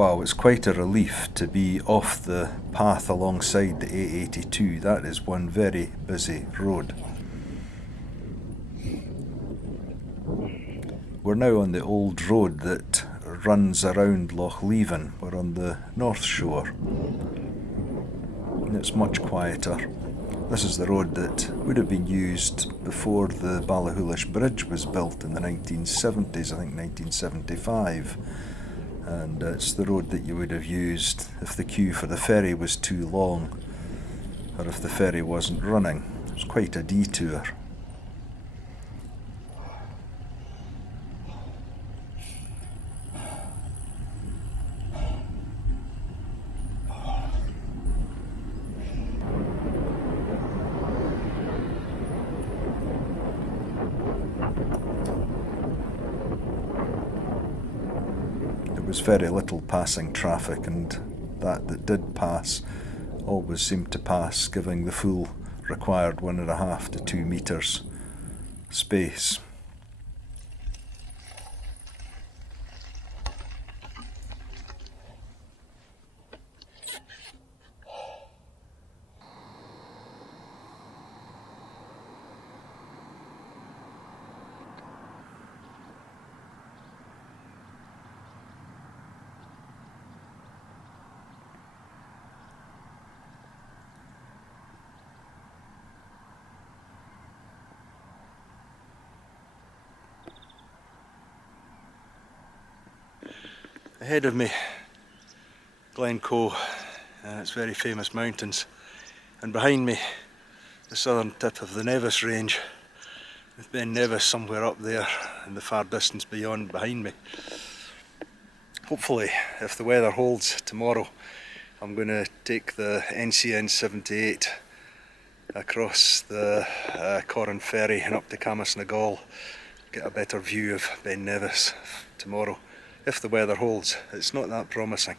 Wow, it's quite a relief to be off the path alongside the A82. That is one very busy road. We're now on the old road that runs around Loch Leven. We're on the north shore. And it's much quieter. This is the road that would have been used before the Ballachulish Bridge was built in the 1970s, I think 1975. And it's the road that you would have used if the queue for the ferry was too long, or if the ferry wasn't running. It's quite a detour. There was very little passing traffic, and that did pass always seemed to pass, giving the full required 1.5 to 2 metres space. Ahead of me, Glencoe and its very famous mountains, and behind me the southern tip of the Nevis range, with Ben Nevis somewhere up there in the far distance beyond behind me. Hopefully, if the weather holds tomorrow, I'm going to take the NCN78 across the Corran ferry and up to Camas-na-Gall, get a better view of Ben Nevis tomorrow. If the weather holds. It's not that promising.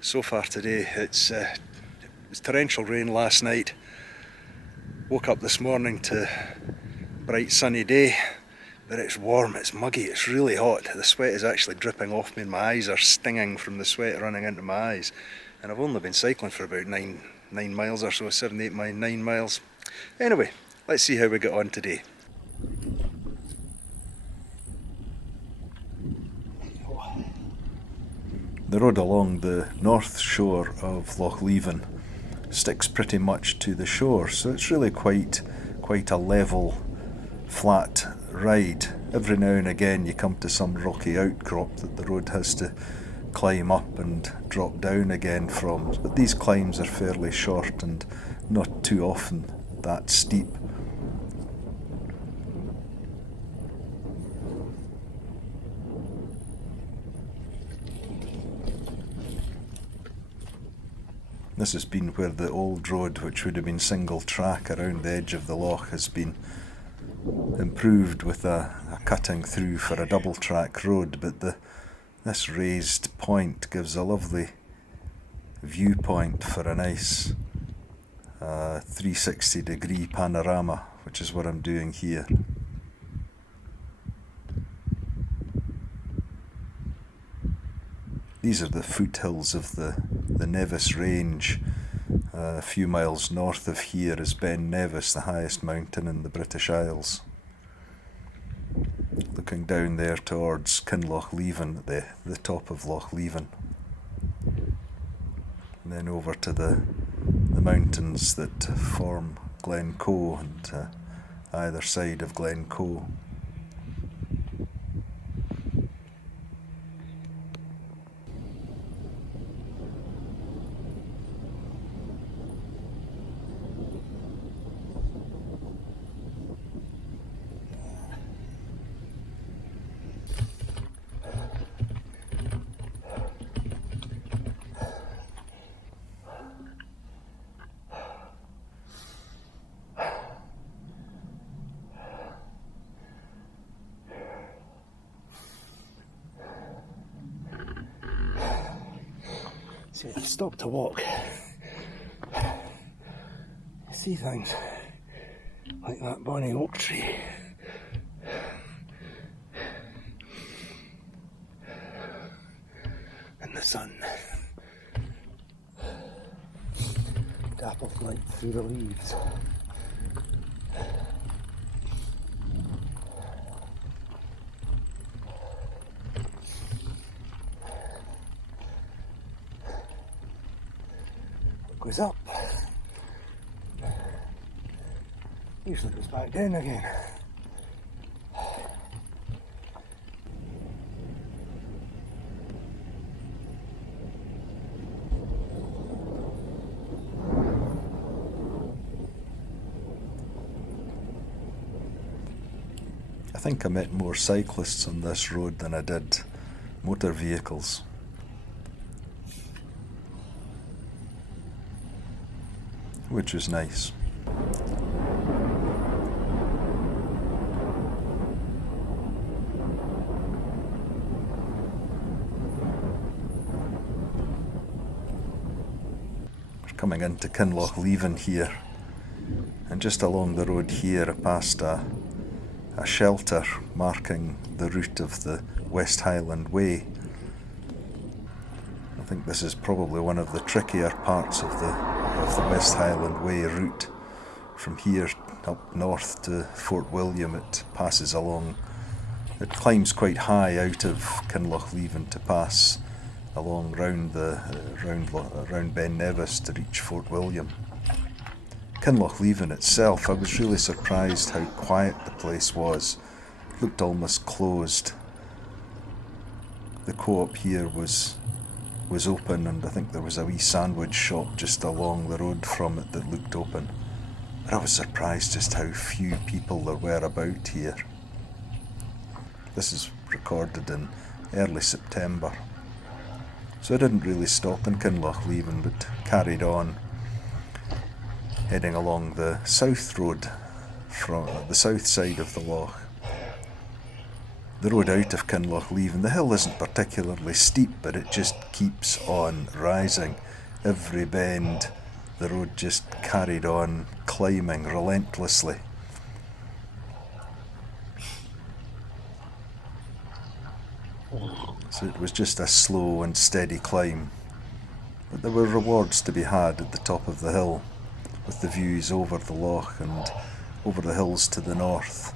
So far today, it was torrential rain last night. Woke up this morning to bright sunny day, but it's warm, it's muggy, it's really hot. The sweat is actually dripping off me and my eyes are stinging from the sweat running into my eyes. And I've only been cycling for about 9 miles or so, 7, 8 miles, 9 miles. Anyway, let's see how we get on today. The road along the north shore of Loch Leven sticks pretty much to the shore, so it's really quite a level, flat ride. Every now and again you come to some rocky outcrop that the road has to climb up and drop down again from, but these climbs are fairly short and not too often that steep. This has been where the old road, which would have been single track around the edge of the loch, has been improved with a cutting through for a double track road, but this raised point gives a lovely viewpoint for a nice 360-degree panorama, which is what I'm doing here. These are the foothills of the Nevis range. A few miles north of here is Ben Nevis, the highest mountain in the British Isles. Looking down there towards Kinlochleven, the top of Loch Leven. And then over to the mountains that form Glencoe and either side of Glencoe. See, I've stopped to walk. I see things like that bonny oak tree. And the sun. Dappled light through the leaves. It goes up. Usually goes back down again. I think I met more cyclists on this road than I did motor vehicles. Which was nice. We're coming into Kinlochleven here, and just along the road here I passed a shelter marking the route of the West Highland Way. I think this is probably one of the trickier parts of the West Highland Way route. From here up north to Fort William it passes along. It climbs quite high out of Kinlochleven to pass along round Ben Nevis to reach Fort William. Kinlochleven itself, I was really surprised how quiet the place was. It looked almost closed. The co-op here was open, and I think there was a wee sandwich shop just along the road from it that looked open. But I was surprised just how few people there were about here. This is recorded in early September. So I didn't really stop in Kinlochleven but carried on, heading along the south road from the south side of the loch. The road out of Kinlochleven, the hill isn't particularly steep, but it just keeps on rising. Every bend, the road just carried on climbing relentlessly. So it was just a slow and steady climb. But there were rewards to be had at the top of the hill, with the views over the loch and over the hills to the north.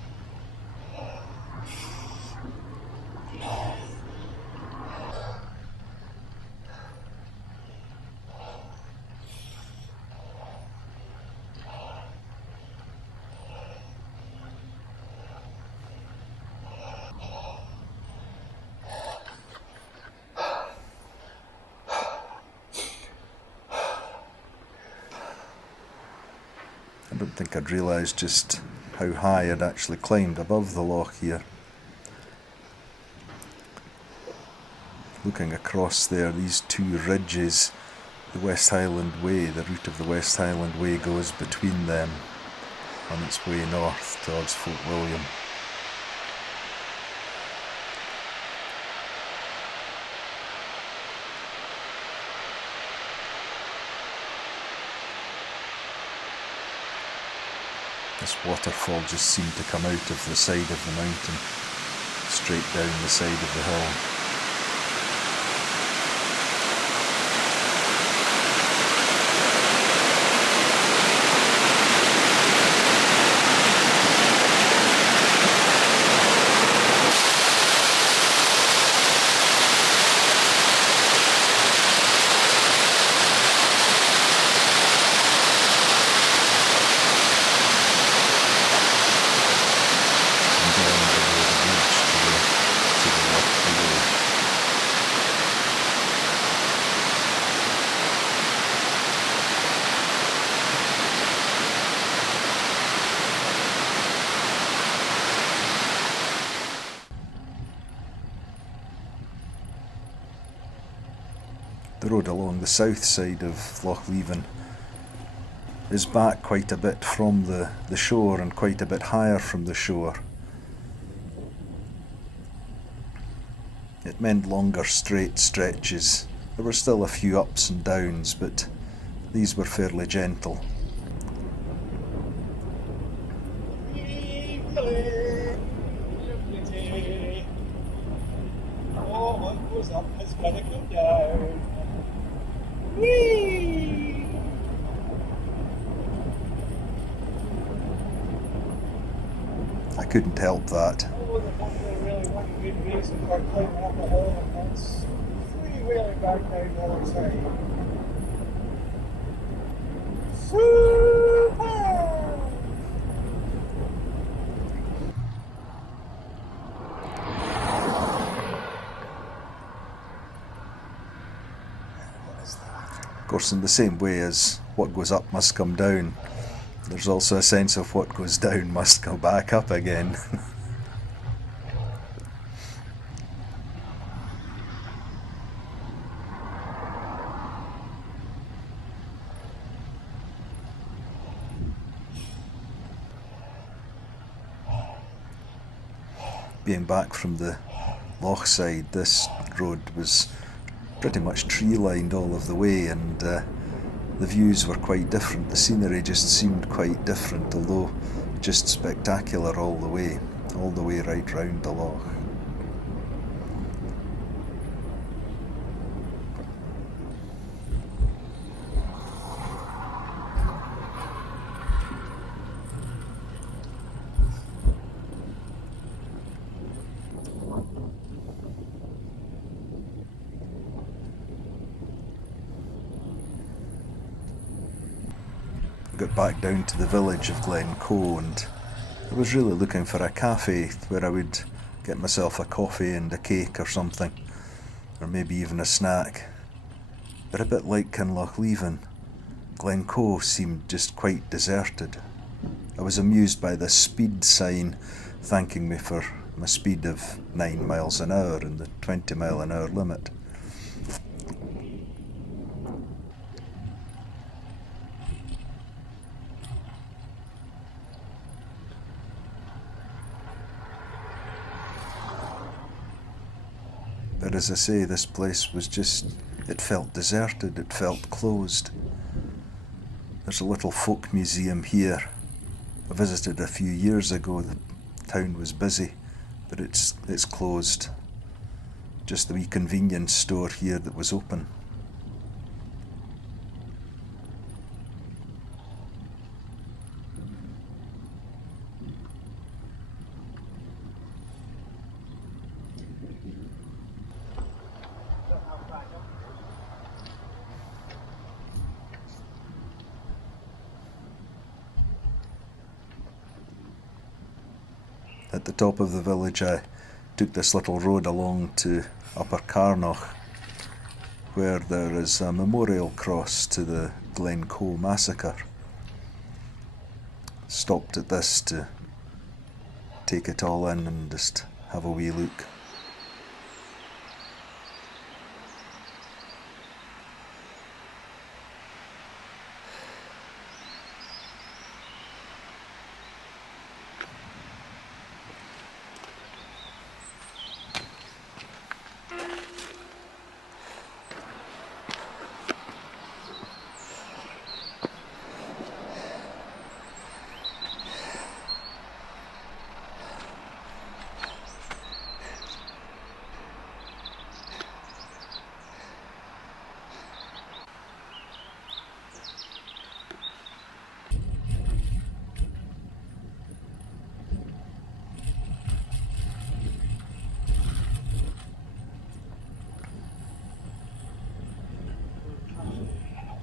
I don't think I'd realised just how high I'd actually climbed above the loch here. Looking across there, these two ridges, the West Highland Way, the route of the West Highland Way goes between them on its way north towards Fort William. This waterfall just seemed to come out of the side of the mountain, straight down the side of the hill. The road along the south side of Loch Leven is back quite a bit from the shore and quite a bit higher from the shore. It meant longer straight stretches. There were still a few ups and downs, but these were fairly gentle. down. Whee! I couldn't help that. Oh, the Bunree really wasn't good reason for climbing up a hill, and it's freewheeling back down the other side. Super! Of course, in the same way as what goes up must come down, there's also a sense of what goes down must go back up again. Being back from the loch side, this road was pretty much tree lined all of the way, and the views were quite different. The scenery just seemed quite different, although just spectacular all the way right round the loch. Got back down to the village of Glencoe, and I was really looking for a cafe where I would get myself a coffee and a cake or something, or maybe even a snack. But a bit like Kinlochleven, Glencoe seemed just quite deserted. I was amused by the speed sign thanking me for my speed of 9 miles an hour and the 20 mile an hour limit. But as I say, this place was just, it felt deserted, it felt closed. There's a little folk museum here. I visited a few years ago. The town was busy, but it's closed. Just the wee convenience store here that was open. At the top of the village, I took this little road along to Upper Carnoch, where there is a memorial cross to the Glencoe massacre. Stopped at this to take it all in and just have a wee look.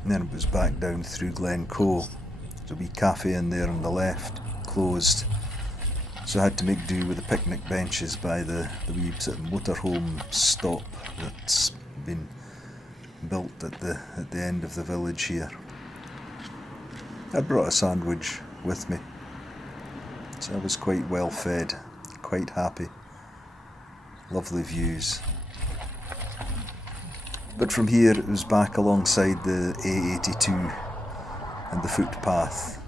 And then it was back down through Glencoe. There's a wee cafe in there on the left, closed. So I had to make do with the picnic benches by the wee sort of motorhome stop that's been built at the end of the village here. I brought a sandwich with me, so I was quite well fed, quite happy. Lovely views. But from here it was back alongside the A82 and the footpath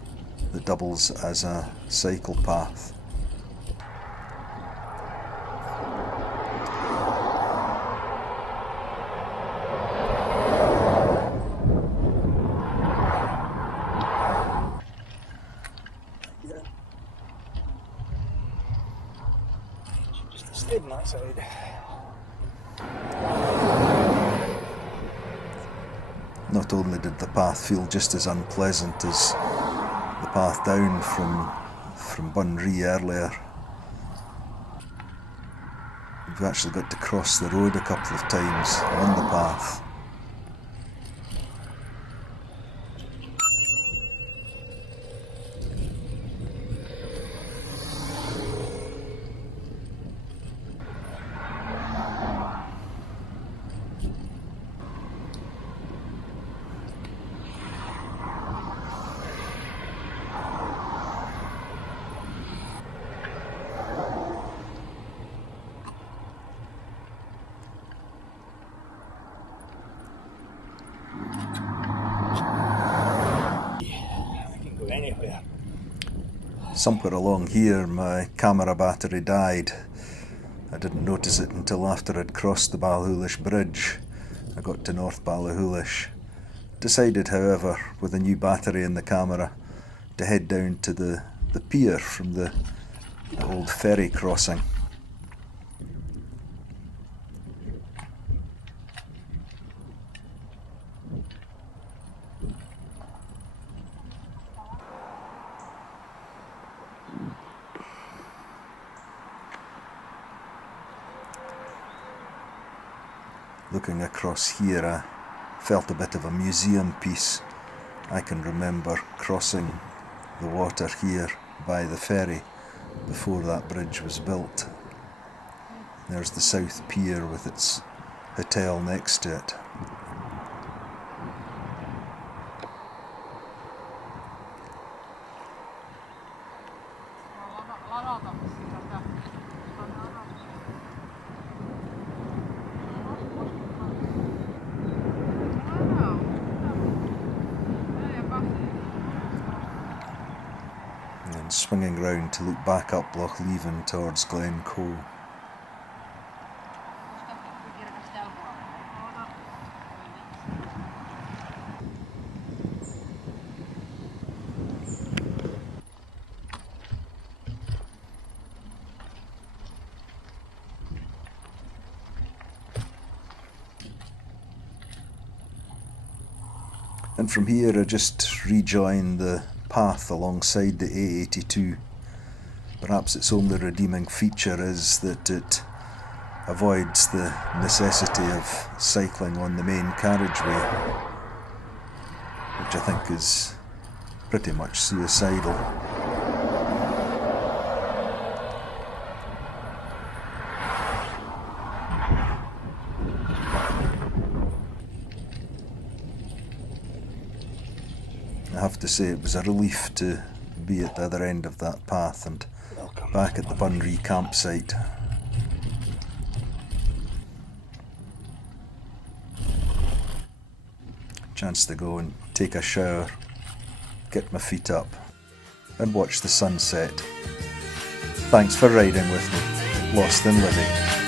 that doubles as a cycle path. Just stayed on that side. not only did the path feel just as unpleasant as the path down from Bunree earlier, we've actually got to cross the road a couple of times on the path. Anywhere. Somewhere along here my camera battery died. I didn't notice it until after I'd crossed the Ballyhoolish Bridge. I got to North Ballyhoolish. Decided, however, with a new battery in the camera, to head down to the pier from the old ferry crossing. Looking across here, I felt a bit of a museum piece. I can remember crossing the water here by the ferry before that bridge was built. There's the South Pier with its hotel next to it. And swinging round to look back up Loch Leven towards Glencoe. And from here I just rejoin the path alongside the A82. Perhaps its only redeeming feature is that it avoids the necessity of cycling on the main carriageway, which I think is pretty much suicidal. I have to say it was a relief to be at the other end of that path and back at the Bunree campsite. Chance to go and take a shower, get my feet up and watch the sunset. Thanks for riding with me. Lost and Living.